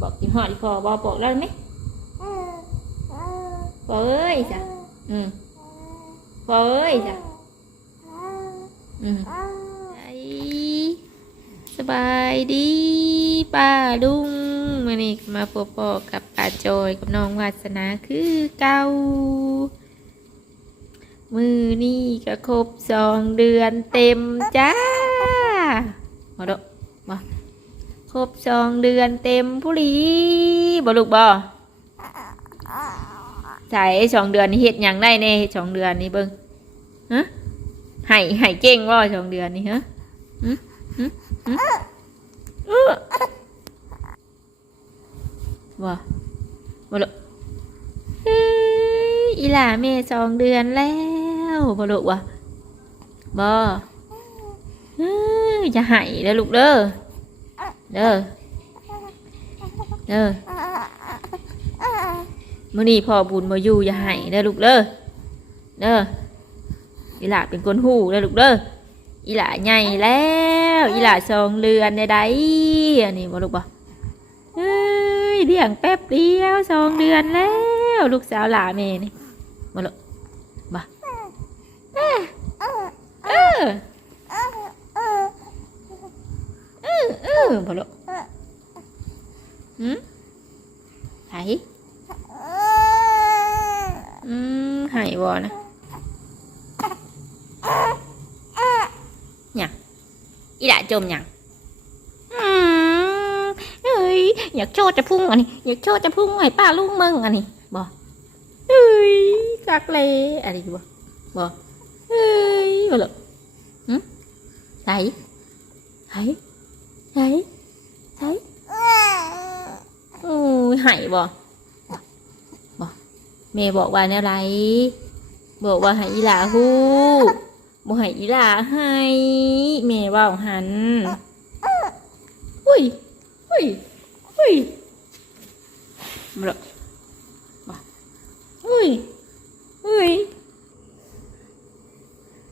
บอกกินหอดีพอบอกบอกแล้ไหมพอเอ้ยจ้ะอืมพอเอ้ยจ้ะอืมไอสบายดีป้าลุงมานี่มาพบปอกับป้าจอยกับน้องวาสนาคือเก่ามือนี่ก็ครบสองเดือนเต็มจ้ามาดอกมาค รบสองเดือนเต็มผู้ลีบ่ลูกบ่ใช่สองเดือนนี้เฮ็ดหยังได้แน่สองเดือนนี้เบิ่งฮะให้ให้เก่งบ่สองเดือนนี้ฮะหึหึหึเอบ่บ่ลูกอีหล่าแม่สองเดือนแล้วบ่ลูกบ่บ่เอ้ยจะให้เด้อลูกเด้อ เด้อเด้อมื้อนี้พ่อบุญมาอยู่อย่าให้เด้อลูกเด้อเด้ออีหล่าเป็นคนหูเด้อลูกเด้ออีหล่าใหญ่แล้วอีหล่าสองเรือนได้ไดอันนี้บ่ลูกบ่เอ้ยเลี้ยงแป๊บเดียวสองเดือนแล้ว ลูกสาวหล่าแม่นี่บ่ลูกบ่เออเออเอบ่ลูกหืมไหอืมไหายบอนะหยังอีด่าจมหยังอืมเอ้ยอยากโชว์จะพุ่งอันนี้อยากโชว์จะพุ่งให้ป้าลุงมึงอันนี้บอเอ้ยกักเลยอะไรบอบอเอ้ยบอหรอหืมไหนไห นไหนไหนโอ้ยหายบ่บ่แม่บอกว่าแนวไรบอกว่าให้อีหลาฮู้บ่ให้อีหลาให้แม่เว่าหันอุ้ยอุ้ยอุ้ยบ่ละบ่อุ้ยอุ้ย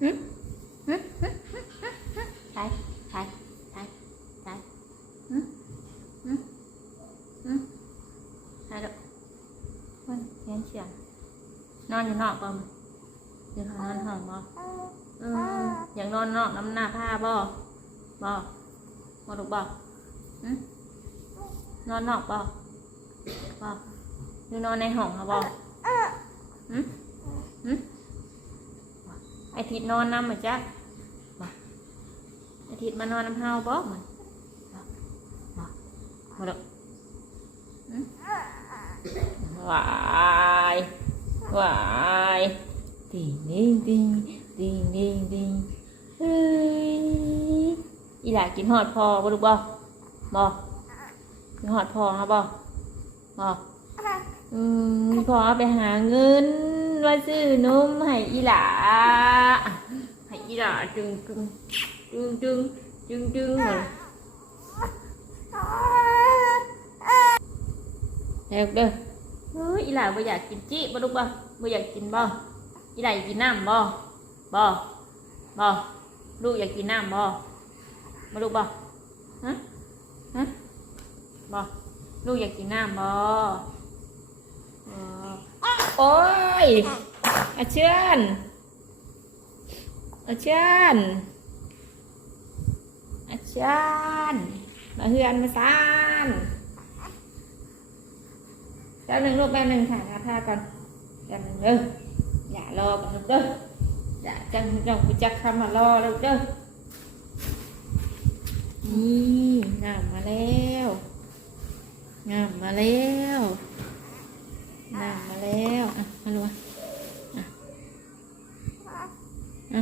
หึหึหึหึหึหึไปไปไปไปหึหึ hai độ vâng nhắn chuyện non như nọ bông đừng non hỏng bò ừ อย่างนอนนอกน้ำหน้าผ้าบ่บ่บ่ถูกบ่นอนนอกบ่บ่หรือนอนในห้องอะบ่หึหึไอทิดนอนน้ำมาจ๊ะบ่ไอทิดมานอนน้ำเฮาบ่มันบ่บ่บ่ดอก วายวายติงดิงดิงดิงดิงดิงเฮ้ยอีหลากินหอดพอบ่ลูกบ่บ่กินหอดพอฮะบ่บ่อืมพอไปหาเงินมาซื้อนมให้อีหลาให้อีหลาจึงจึงจึงจึงจึงจึงเด้อเด้อ เฮ้ยอีหลาบ่อยากกินจิบ่ลูกบ่บ่อยากกินบ่อีหลาอยากกินน้ำบ่บ่บ่ลูกอยากกินน้ำบ่บ่ลูกบ่ฮะฮะบ่ลูกอยากกินน้ำบ่บ่โอ้ยอาเชื่อนอาเชื่อนอาเชื่อนมาเฮือนมาซาน แป๊บหนึ่งลูกแป๊บหนึ่งถ่าน้าผ้าก่อนแป๊บหนึ่งเด้ออย่ารอก่อนลูกเด้ออย่าจังจังไปจักคำมารอลูกเด้อนี่งามมาแล้วงามมาแล้วงามมาแล้วอะมาลูกอะอะ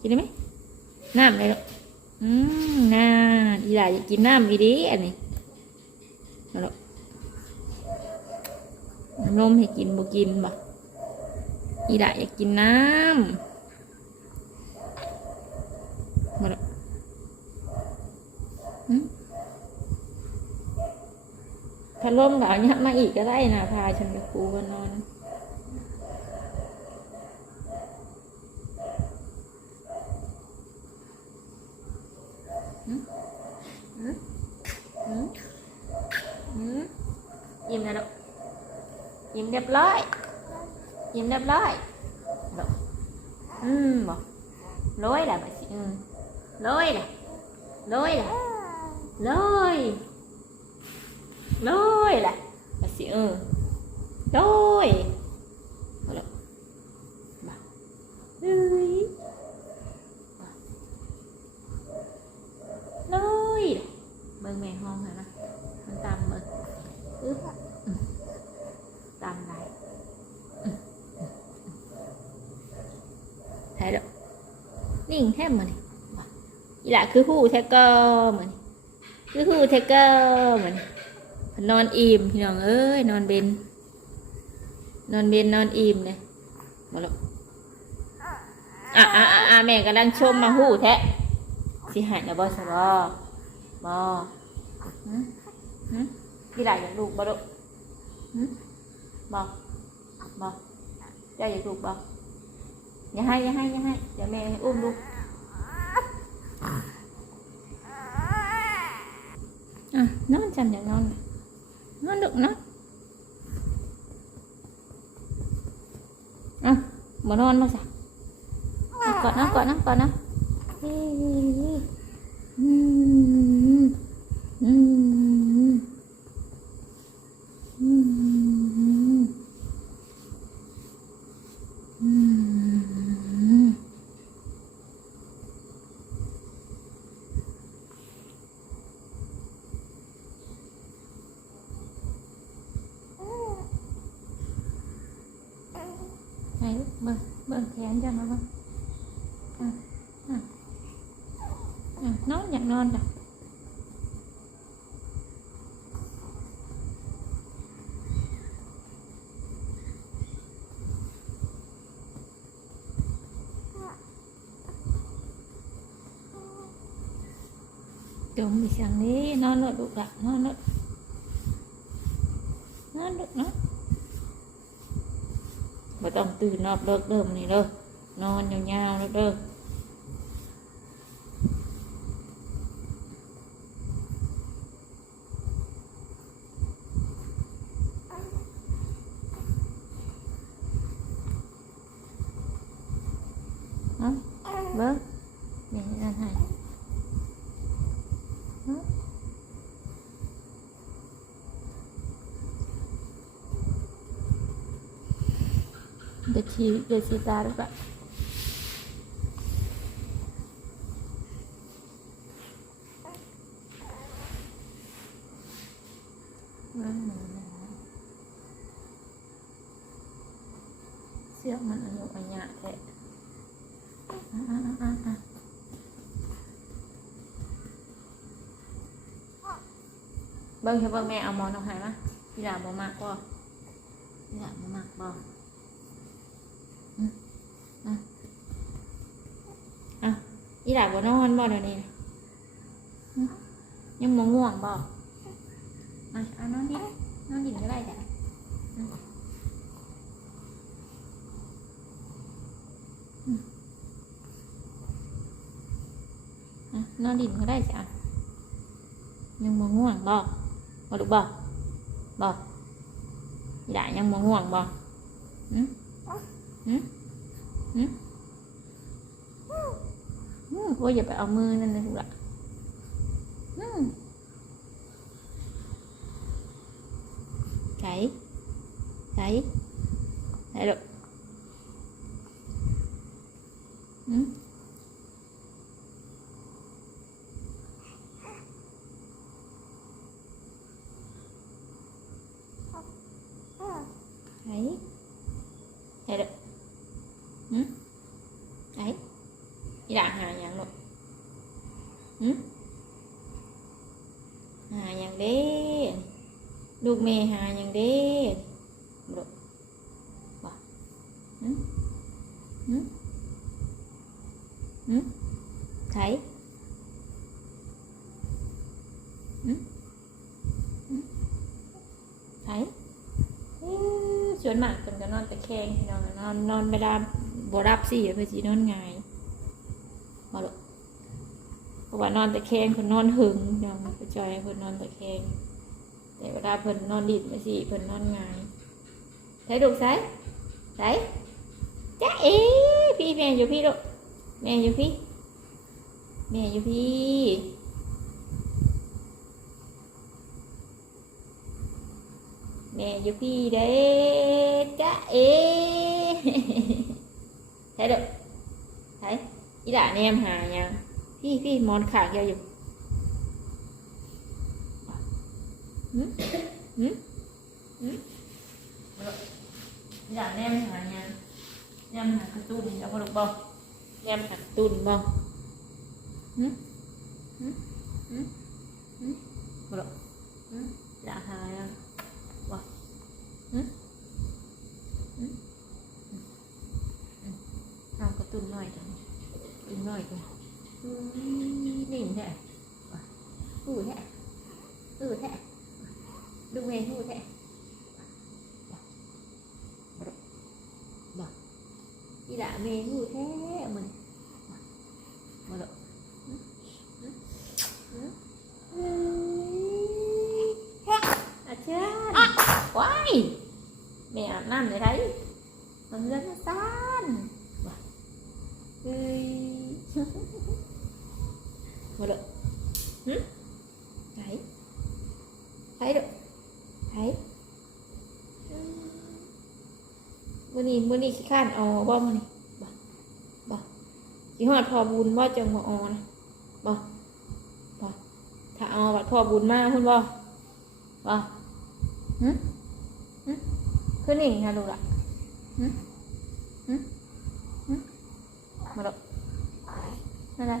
กินได้ไหมน้ำเลยลูกอืมน้ำอีหลาอยากกินน้ำอีดีอันนี้มาลูก นมให้กินบ่กินบ่อีดะอยากกินน้ำมาละหึพัดลมก็เอายัดมาอีกก็ได้นะพาฉันไปปูกันนอนหึหึหึอืมยิ้มนะลูก ยิ้มเรียบร้อย ยิ้มเรียบร้อยลูกอืมบอกร้อยแหละบัดสิอืมร้อยแหละร้อยแหละร้อยร้อยแหละบัดสิเออร้อยเอาลูกบอกเฮ้ยร้อยแหละเบิ่งแม่ห้องหน่อยนะ มันตามมืออึ๊บอืมตามไหนอืมอืมใช่ดอกนิ่ง แทบมันอีหละคือหู้แทกเกอร์เหมือนคือหู้แทกเกอร์เหมือนนอนอิ่มพี่น้องเอ้ยนอนเบนนอนเบนนอนอิ่มเลยมาลูกอะอะอะอะแม่กำลังชมมาหู้แท้สิหายนะบอสบอบอหืมหืมพี่หลายอยากลูกบ่ลูกหืมบ่บ่เจ้อยากลูกบ่อย่าให้อย่าให้อย่าให้เดี๋ยวแม่อุ้มลูก อะนอนจำอยากนอนไหมนอนลูกนอนอะบ่นอนบ่จ้ะเอากอดนะกอดนะกอดนะเฮ้ยอืม อืมอืมอืมไหนลูกเบิ่งเบิ่งแขนจังนะเบิ่งอะอะอะนอนอยากนอนจ้ะ จมอีกอย่างนี้นอนนดลูกละนอนนดนอนลูกเนาะบ่ต้องตื่นนอบเลิกเดิมอนี่เด้อนอนยาวๆแล้วเด้อเอาเบิ้งนี่นั่นให้ เดี๋ยวชีเดี๋ยวชีตาหรือเปล่าเรื่องหนูนะเสียงมันอายุอันยะแท้อะอะอะอะอะ เบิ่งเถอะเบิ่งแม่เอาหมอนเอาใหายมาพี่ดาบ่มากบ่พี่ดาบ่มากบ่อะอีหลาบ่นอนบ่เดี๋ยวนี้หึยังมง่วงบ่มาเอานอนดินอนดินก็ได้จ้ะอืมอืมอะนอนดินก็ได้จ้ะยังมง่วงบ่บ่ลูกบ่บ่อีหลายังมง่วงบ่ หืมหืมหืมอืมโอ้ยอย่าไปเอามือนั่นเลยลูกละอืมไก่ไก่ไหนลูกอืมไก่ไหนลูกอืมไก่ อีด่าหาอย่างลูกหืมหาอย่างเด้ลู กเมย์หาอย่างเด้ลูกบอกหืมหืมหืมไถหืมหืมไถส่วนมากคนก็นอนตะแคงนองนอนนอนไม่ได้บ่รับสิเพื่อสินอนง่ายมาลูกเพราะว่านอนตะแคงคนนอนหึงเดี๋ยวไปจอยคนนอนตะแคง แต่เวลาเพิ่นนอนดินมาสิเพิ่นนอนงายใช้ลูกใช้ใช้จ้าเอ๋พี่แม่อยู่พี่ลูกแม่อยู่พี่แม่อยู่พี่แม่อยู่พี่เด้จ้าเอ๋ใช่ลูกใช่อีหล่าแนมหายังพี่พี่มอนขางเดียวอยู่ากหายังบอกหืมหืมหืมหืมหากระตุ้นหน่อยจังกระตุ้นหน่อยจังอืมนิ่งแท้ว่ะหูแท้หูแท้ดูเมย์หูแท้อีหละเมนูแท้มันมาแล้วอาจารย์ว้ายแม่อาบน้ำเลยได้มันเลือดมาซ่านเฮ้ยมาแล้วหึไหนไหนดูไหนมื่อนี้มื่อนี้ขี้ข้านเอบ่มื่อนี้บ่บ่ขี้หอดพอบุญบ่จังมาเอนะบ่บ่ถ้าเอาบัดพอบุญมาคุณบ่บ่หึหึคือนิ่งนะลูกละหึหึหึมาลูกนั่นแหละ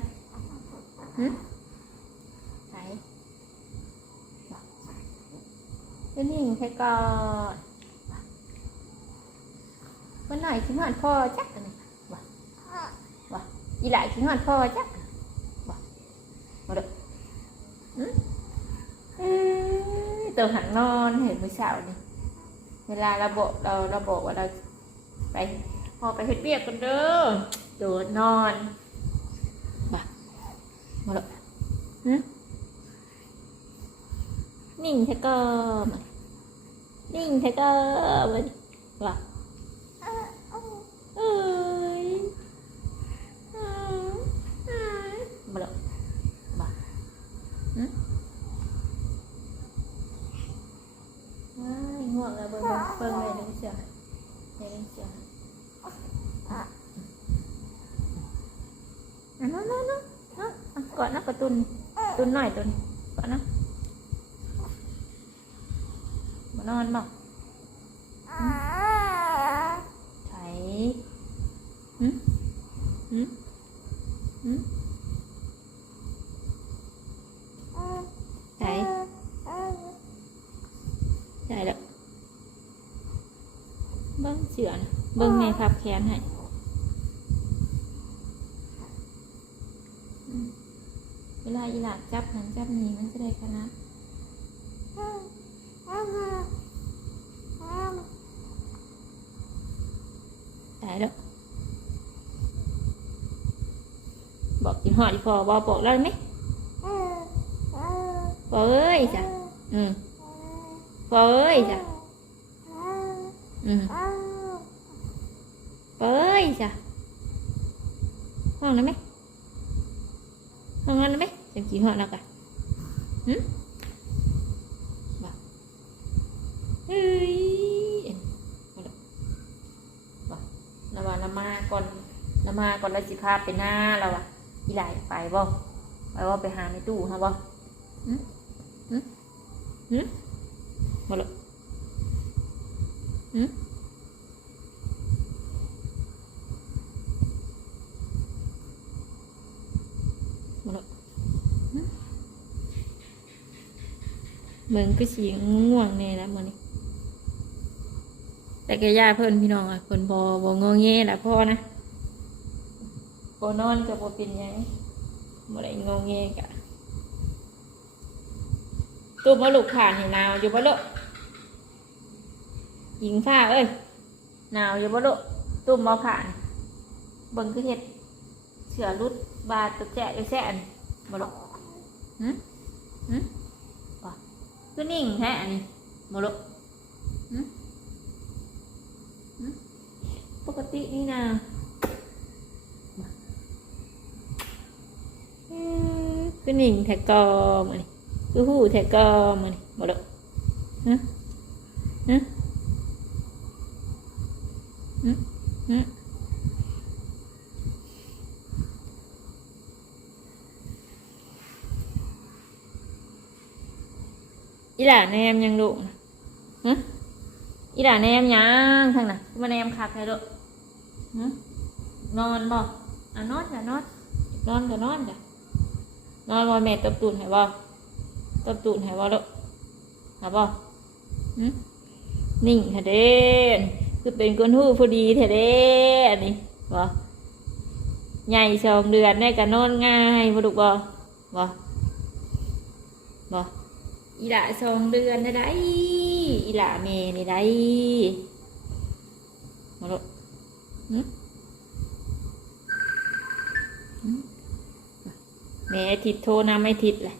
หึไหนบ่ คือนิ่งแค่ก่อนวันไหนขิงหอนพ่อจักอันนี้วะวะอีหลายขิงหอนพ่อจักวะมาเด้ออืมเอ้ยตัวหังนอนเห็นมื้อเช้านี่เวลาเราบอกเราเราบอกว่าเราไปพอไปเฮ็ดเบียกกันเด้อโดดนอนวะมาเด้อหืมนิ่งแท้ก็มานิ่งแท้ก็มาดิวะเอ้ยอืมอืมมาแล้วมาอืมว้ายง่วงแล้วเบิ่งเบิ่งเบิ่งเลยนึงเสียเลยนึงเสียอะ นั่นนั่นนั่นนั่นอะกอดนะกระตุนตุนหน่อยตุนกอดนะมาน อนบอกไถหืมหืมหืมไหนไหนแล้วเบิ้งเสือนเบิ้งแม่พับแขนให้เวลาอีหลากจับนั้นจับนี้มันจะได้ขนาดไหนแล้ว บอ กินหอดอีพอบอกบอกได้วไหมพอเอ้ยจ้ะอืมพอเอ้ยจ้ะอืมพอเอ้ยจ้ะห้องนั้นไหมห้องนั้นไหมจะกินหอดแล้วกันหืมบอกเฮ้ยมาแล้วบอกนาวานามาก่อนนามาก่อนแล้วสิพาไปหน้าเราอะ อีหลายไปบ่ไปว่าไปหาในตู้ฮะบ่หืมหืมหืมมาเลยหืมมาเลยหืมเหมือนก็สีง่วงแน่แล้วมันนี่แต่แกย่าเพิ่นพี่น้องอะเพิ่นบ่บ่งอแงละพ่อนะ โนอนกับโบเป็นหยังบ่ได้งงเงกะตู้มาลูกผ่านให้หนาวอยู่บ่ลูกหญิงผ้าเอ้ยหนาวอยู่บ่ลูกตู้มาผ่านเบิ่งคือเฮ็ดเสือรุดบาดตะแจะอยู่แซ่นบ่ลูกหึหึบ่คือนิ่งแท้อันนี้มาลุหึหึปกตินี่นะมาเอ้ย คือหนิงแทกอมานี่คือหูแทกอมานี่มาลุฮะฮะฮะฮะอีหล่าแนมยังลูกนะฮะอีหล่าแนมยังทางน่ะมาแนมคักให้ลูกฮะนอนบ่อะนอนจ้ะนอนนอนก็นอนจ้ะ นอนบ่แม่ตบตูนให้บ่ตบตูนให้บ่ลูกหาบ่หึนิ่งแท้เด้นคือเป็นคนหู้พอดีแท้เด้อันนี้บ่ใหญ่สองเดือนได้ก็นอนง่ายบ่ลูกบ่บ่บ่อีหละสองเดือนนะได้อีหละเมนี่ได้มาลูกหึหึ ม่ทิดโทรนะไม่ทิดเลย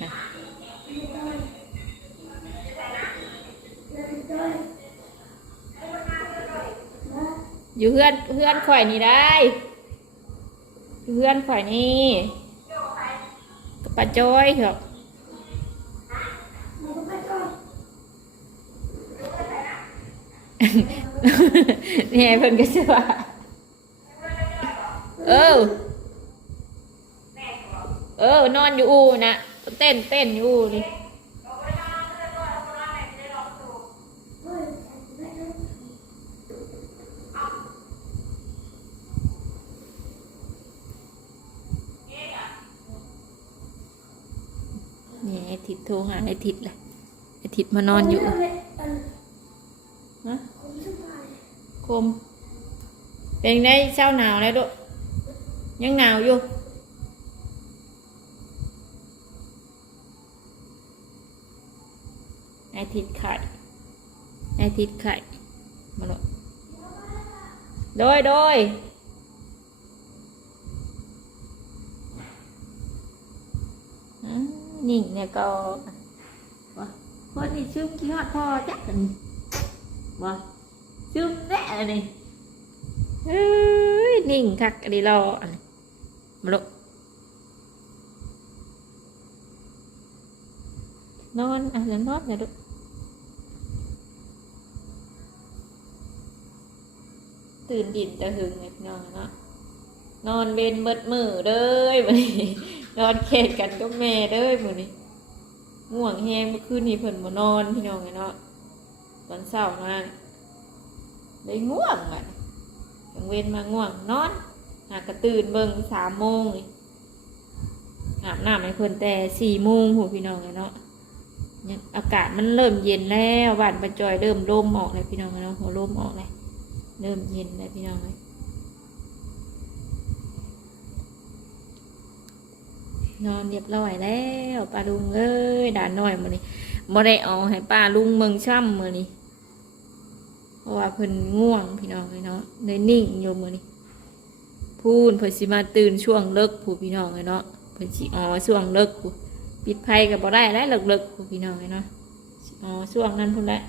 น่ะอยู่เพื่อนเพื่อนข่อยนี่ได้เพื่อนข่อยนี่กับป้าจ้อยเถอะ นี่เพิ่นก็ชื่อว่าเออเออนอนอยู่อูนะเต้นเต้นอยู่อูนี่นี่ไอ้ทิดโทรหาไอทิดเลยไอทิดมานอนอยู่ฮะคม เป็นได้เช้าหนาวแล้วดุยังหนาวอยู่ไอทิดไข่ไอทิดไข่มา เอ้ยนิ่งคักอันนี้รอมาลุนอนอะเดี๋ยวนอนเดี๋ยวดูตื่นดินจะหึงไงนองเนาะนอนเวนเบิดมือเด้ยมื้อนี้นอนเขตกันกับแม่เด้ยมื้อนี้ง่วงแฮงเมื่อคืนนี้เพิ่นบ่นอนพี่น้องไงเนาะตอนเช้ามาได้ง่วงบัดกลา งเว้นมาง่วงนอนหากระตื่นเบิ่งสามโมงนี่อาบน้ำให้เพิ่นแต่สี่โมงหัวพี่น้องเนาะยังอากาศมันเริ่มเย็นแล้วบ้านประจอยเริ่มลมออกเลยพี่น้องเนาะหัวลมออกเลยเริ่มเย็นแล้วพี่น้องเลยนอนเรียบร้อยแล้วป้าลุงเอ้ยด่านน้อยมือนี้บ่ได้เอาให้ป้าลุงเมืองช่ำมือนี้ เพราะว่าเพิ่นง่วงพี่น้องเลยเนาะเลยนิ่งอยู่มือนี้พูนเพิ่นสิมาตื่นช่วงเลิกผู้พี่น้องเลยเนาะเพิ่นสิอ๋อช่วงเลิกผู้ปิดไฟก็บ่ได้แล้วเลิกเลิกผู้พี่น้องเลยเนาะอ๋อช่วงนั้นพุ่นแหละ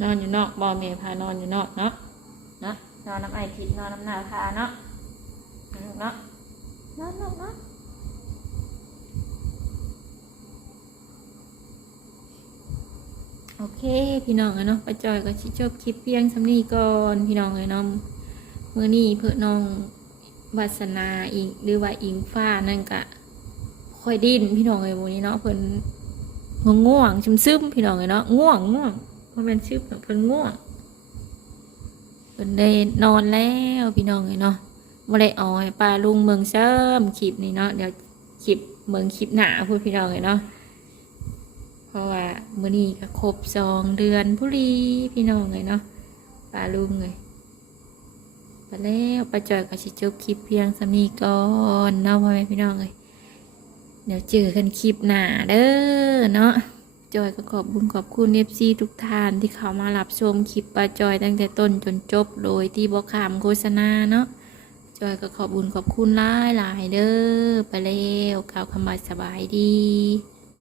à nó nó nó nó ngon như nọ bò mẹ pha ngon như nọ nó nó ngon lắm ai thịt ngon lắm nào pha nó nó nó nó nó โอเค พี่น้องอะเนาะป้าจอยก็ชิจบคลิปเพียงสำนี้ก่อนพี่น้องเลยเนาะเมื่อนี้เพื่อน้องวาสนาอิงหรือว่าอิงฟ้านั่นกะค่อยดิ้นพี่น้องเลยวันนี้เนาะเพิ่นง่วงซึมซึมๆพี่น้องเลยเนาะง่วงง่วง เพราะเป็นชื่อเพิ่นง่วงเพิ่นได้นอนแล้วพี่น้องเลยเนาะบ่ได้เออยปลาลุงเมืองเซิมคลิปนี้เนาะเดี๋ยวคลิปเมืองคลิปหนาพูดพี่น้องเลยเนาะเพราะว่ามื้อนี้ก็ครบสองเดือนผู้รีพี่น้องเลยเนาะปลาลุงเลยไปแล้วป้าจอยก็สิจบคลิปเพียงสำนีก่อนเนาะพ่อแม่พี่น้องเอ้ยเดี๋ยวเจอกันคลิปหนาเด้อเนาะ จอยก็ขอบบุญขอบคุณเอฟซีทุกท่านที่เขามารับชมคลิปป้าจอยตั้งแต่ต้นจนจบโดยที่บอกขามโฆษณาเนาะจอยก็ขอบบุญขอบคุณหลายหลายเด้อไปแล้วกล่าวคำบาสบายดี